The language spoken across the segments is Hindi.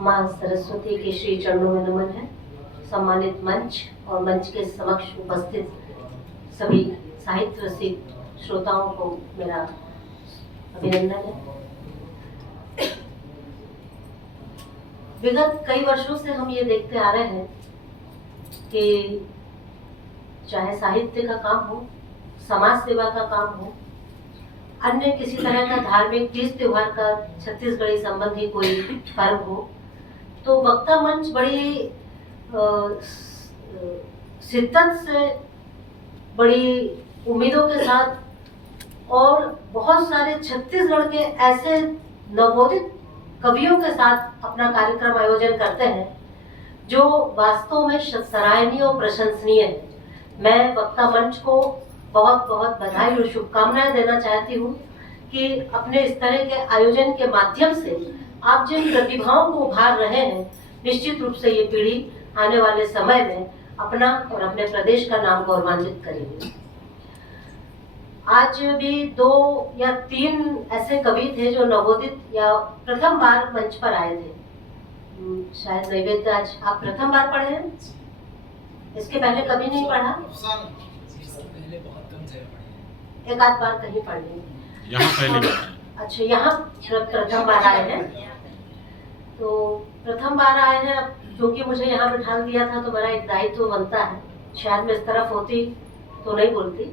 माँ सरस्वती के श्री चरणों में नमन है। सम्मानित मंच और मंच के समक्ष उपस्थित सभी साहित्य रसिक श्रोताओं को मेरा अभिनंदन है। विगत कई वर्षों से हम ये देखते आ रहे हैं कि चाहे साहित्य का काम हो, समाज सेवा का काम हो, अन्य किसी तरह का धार्मिक तीज त्योहार का छत्तीसगढ़ी संबंधी कोई पर्व हो, तो वक्ता मंच बड़ी शिद्दत से, बड़ी उम्मीदों के साथ और बहुत सारे छत्तीसगढ़ के ऐसे नवोदित कवियों के साथ अपना कार्यक्रम आयोजन करते हैं जो वास्तव में सराहनीय और प्रशंसनीय है। मैं वक्ता मंच को बहुत बहुत बधाई और शुभकामनाएं देना चाहती हूँ कि अपने इस तरह के आयोजन के माध्यम से आप जिन प्रतिभाओं को उभार रहे हैं, निश्चित रूप से ये पीढ़ी आने वाले समय में अपना और अपने प्रदेश का नाम गौरवान्वित करेगी। आज भी 2 या 3 ऐसे कवि थे जो नवोदित या प्रथम बार मंच पर आए थे। शायद नैवेद्य आज आप प्रथम बार पढ़े हैं, इसके पहले कभी नहीं पढ़ा? पहले बहुत कम जगह पढ़ी है, एक आध बार कहीं पढ़ ली। यहाँ पहले अच्छा, यहाँ प्रथम बार आए हैं। तो प्रथम बार आए हैं, अब क्योंकि मुझे यहाँ बिठा दिया था तो मेरा एक दायित्व बनता है, शायद मैं इस तरफ होती तो नहीं बोलती,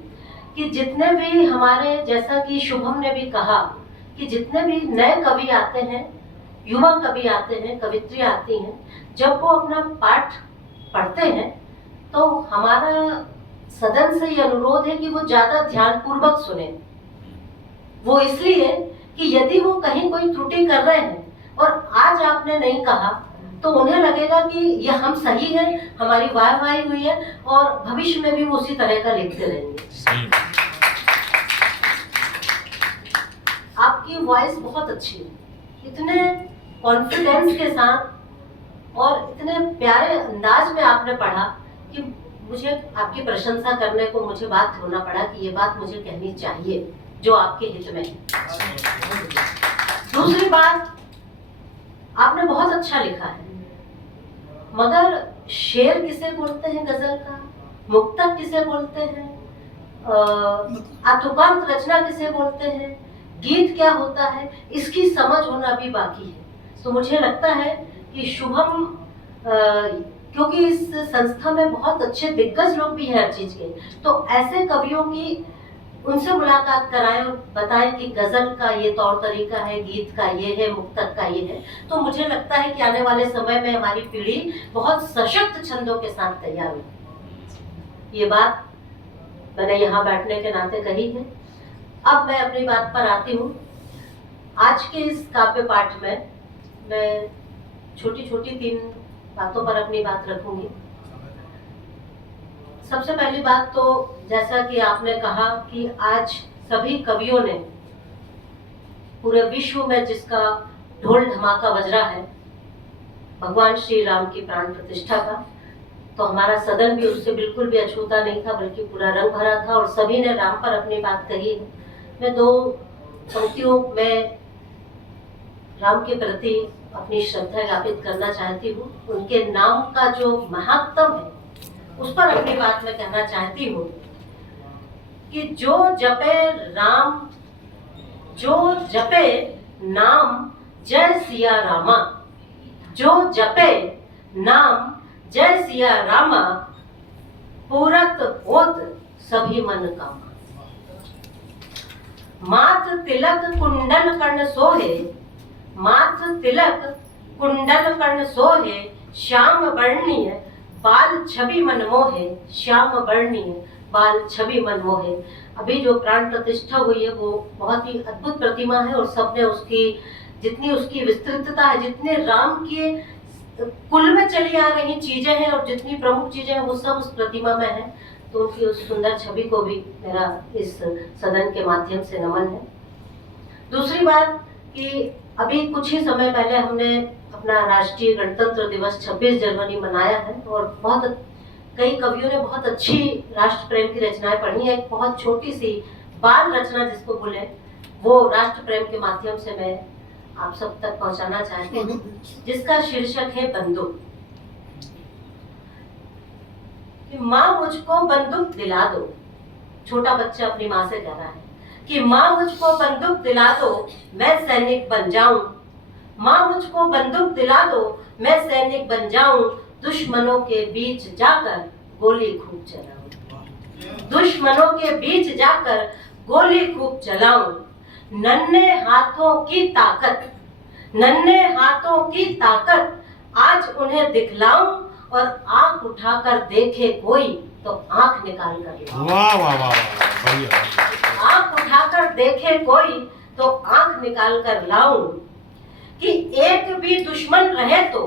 कि जितने भी हमारे, जैसा कि शुभम ने भी कहा, कि जितने भी नए कवि आते हैं, युवा कवि आते हैं, कवित्री आती हैं, जब वो अपना पाठ पढ़ते हैं तो हमारा सदन से ये अनुरोध है कि वो ज़्यादा ध्यानपूर्वक सुने। वो इसलिए कि यदि वो कहीं कोई त्रुटि कर रहे हैं और आज आपने नहीं कहा तो उन्हें लगेगा कि यह हम सही हैं, हमारी वाहवाही हुई है और भविष्य में भी वो उसी तरह का लिखते रहेंगे। आपकी वॉइस बहुत अच्छी है, इतने कॉन्फिडेंस के साथ और इतने प्यारे अंदाज में आपने पढ़ा कि मुझे आपकी प्रशंसा करने को मुझे बात होना पड़ा कि ये बात मुझे कहनी चाहिए जो आपके हित में है। दूसरी बात, आपने बहुत अच्छा लिखा है, मगर शेर किसे बोलते हैं गजल का, मुक्तक किसे बोलते हैं, आतुकांत रचना किसे बोलते हैं, गीत क्या होता है, इसकी समझ होना भी बाकी है। तो मुझे लगता है कि शुभम, क्योंकि इस संस्था में बहुत अच्छे दिग्गज लोग भी हैं हर चीज के, तो ऐसे कवियों की उनसे मुलाकात कराएं और बताएं कि गजल का ये तौर तरीका है, गीत का ये है, मुक्तक का ये है। तो मुझे लगता है कि आने वाले समय में हमारी पीढ़ी बहुत सशक्त छंदों के साथ तैयार होगी। ये बात मैंने यहाँ बैठने के नाते कही है। अब मैं अपनी बात पर आती हूँ। आज के इस काव्य पाठ में मैं छोटी छोटी 3 बातों पर अपनी बात रखूंगी। सबसे पहली बात तो, जैसा कि आपने कहा कि आज सभी कवियों ने पूरे विश्व में जिसका ढोल धमाका बज रहा है भगवान श्री राम की प्राण प्रतिष्ठा का, तो हमारा सदन भी उससे बिल्कुल भी अछूता नहीं था, बल्कि पूरा रंग भरा था और सभी ने राम पर अपनी बात कही है। मैं 2 पंक्तियों में राम के प्रति अपनी श्रद्धा ज्ञापित करना चाहती हूँ। उनके नाम का जो महात्म है उस पर अपनी बात में कहना चाहती हूँ कि जो जपे राम, जो जपे नाम जय सिया रामा, जो जपे नाम जय सिया रामा, पूरत होत सभी मन कामा। माथ तिलक कुंडल कर्ण सोहे, माथ तिलक कुंडल कर्ण सोहे, श्याम वर्णीय बाल छवि मनमोहे, श्याम वर्णीय बाल छवि मनमोहे। अभी जो प्राण प्रतिष्ठा हुई है वो बहुत ही अद्भुत प्रतिमा है और सबने उसकी, जितनी उसकी विस्तृतता है, जितने राम के कुल में चली आ रही चीजें हैं और जितनी प्रमुख चीजें हैं वो सब उस प्रतिमा में है। तो उनकी उस सुंदर छवि को भी मेरा इस सदन के माध्यम से नमन है। दूसरी बात कि अभी कुछ ही समय पहले हमने अपना राष्ट्रीय गणतंत्र दिवस 26 जनवरी मनाया है और बहुत कई कवियों ने बहुत अच्छी राष्ट्र प्रेम की रचनाएं पढ़ी हैं। एक बहुत छोटी सी बाल रचना जिसको बोले, वो राष्ट्र प्रेम के माध्यम से मैं आप सब तक पहुंचाना चाहती हूँ, जिसका शीर्षक है बंदूक। कि माँ मुझको बंदूक दिला दो, छोटा बच्चा अपनी माँ से कह रहा है कि माँ मुझको बंदूक दिला दो, मैं सैनिक बन जाऊं। माँ मुझको बंदूक दिला दो, मैं सैनिक बन जाऊं, दुश्मनों के बीच जाकर गोली खूब चलाऊं। दुश्मनों के बीच जाकर गोली खूब चलाऊं। नन्हे हाथों की ताकत, नन्हे हाथों की ताकत आज उन्हें दिखलाऊं, और आंख उठाकर देखे कोई तो आंख निकाल कर लाऊं। वाह वाह वाह वाह, बढ़िया। आंख उठाकर देखे कोई तो आंख निकाल कर लाऊं। कि एक भी दुश्मन रहे तो,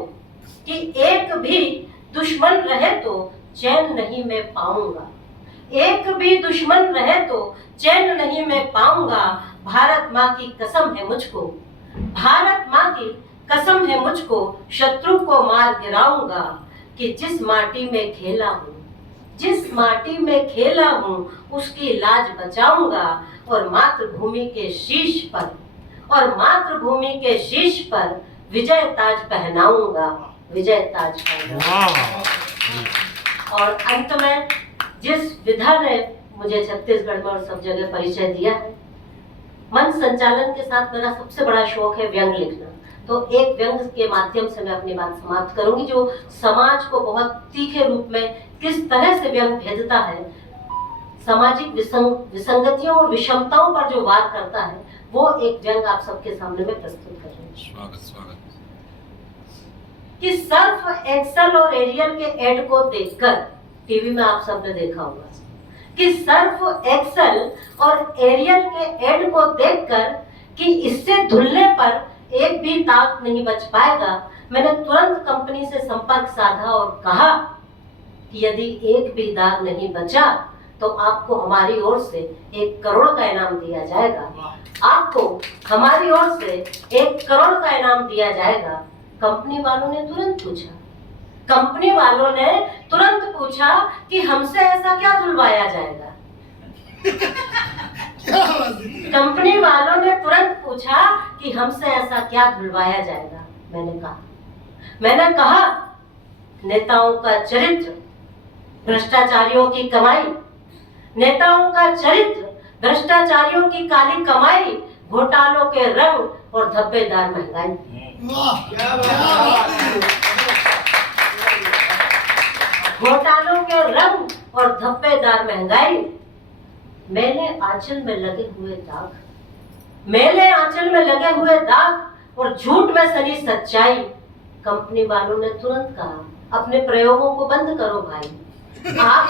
कि एक भी दुश्मन रहे तो चैन नहीं मैं पाऊंगा। एक भी दुश्मन रहे तो चैन नहीं मैं पाऊंगा। भारत माँ की कसम है मुझको, भारत माँ की कसम है मुझको, शत्रु को मार गिराऊंगा। कि जिस माटी में खेला हूँ, जिस माटी में खेला हूँ, उसकी लाज बचाऊंगा। और मातृभूमि के शीश पर, और मातृभूमि के शीश पर विजय ताज पहनाऊंगा, विजय ताज पहनाऊंगा। और अंत में जिस विधा ने मुझे छत्तीसगढ़ में और सब जगह परिचय दिया है, मन संचालन के साथ मेरा सबसे बड़ा शौक है व्यंग लिखना। तो एक व्यंग के माध्यम से मैं अपनी बात समाप्त करूंगी, जो समाज को बहुत तीखे रूप में किस तरह से व्यंग भेदता है, सामाजिक विसंगतियों और विषमताओं पर जो वार करता है, वो एक व्यंग आप सबके सामने में प्रस्तुत कर रही हूँ। स्वागत स्वागत। कि सर्फ एक्सेल और एरियल के एड को देखकर, टीवी में आप सबने देखा होगा कि सर्फ एक्सेल और एरियल के एड को देखकर कि इससे धुलने पर एक भी दाग नहीं बच पाएगा, मैंने तुरंत कंपनी से संपर्क साधा और कहा कि यदि एक भी दाग नहीं बचा तो आपको हमारी ओर से 1 करोड़ का इनाम दिया जाएगा। आपको हमारी ओर से 1 करोड़ का इनाम दिया जाएगा। कंपनी वालों ने तुरंत पूछा, कंपनी वालों ने तुरंत पूछा कि हमसे ऐसा क्या धुलवाया जाएगा। कंपनी वालों ने तुरंत पूछा कि हमसे ऐसा क्या धुलवाया जाएगा। मैंने कहा नेताओं का चरित्र, भ्रष्टाचारियों की कमाई, नेताओं का चरित्र, भ्रष्टाचारियों की काली कमाई, घोटालों के रंग और धब्बेदार महंगाई। घोटालों के रंग और धब्बेदार महंगाई। मेले आंचल में लगे हुए दाग, मेले आंचल में लगे हुए दाग और झूठ में सनी सच्चाई। कंपनी वालों ने तुरंत कहा अपने प्रयोगों को बंद करो भाई, आप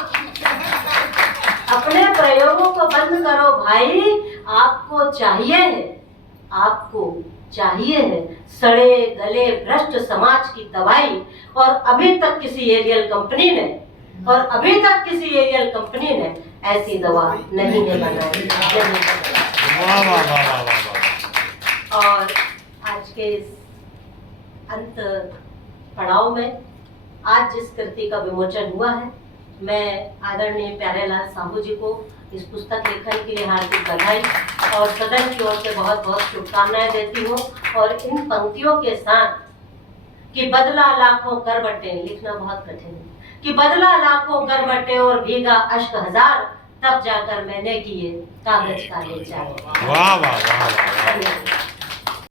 अपने प्रयोगों को बंद करो भाई। आपको चाहिए है, आपको चाहिए है सड़े गले भ्रष्ट समाज की दवाई। और अभी तक किसी एरियल कंपनी ने, और अभी तक किसी एरियल कंपनी ने ऐसी दवा नहीं है बनाई। वाह वाह वाह वाह वाह। और आज के इस अंत पड़ाव में आज जिस कृति का विमोचन हुआ है, मैं आदरणीय प्यारेलाल साहू जी को इस पुस्तक लेखन के लिए हार्दिक बधाई और सदन की ओर से बहुत बहुत शुभकामनाएं देती हूँ। और इन पंक्तियों के साथ कि बदला लाखों कर बटे, लिखना बहुत कठिन है, कि बदला लाखों कर बटे और भीगा अश्क हजार, तब जाकर मैंने किए कागज काले चाहे। वाह वाह वाह वाह। धन्यवाद।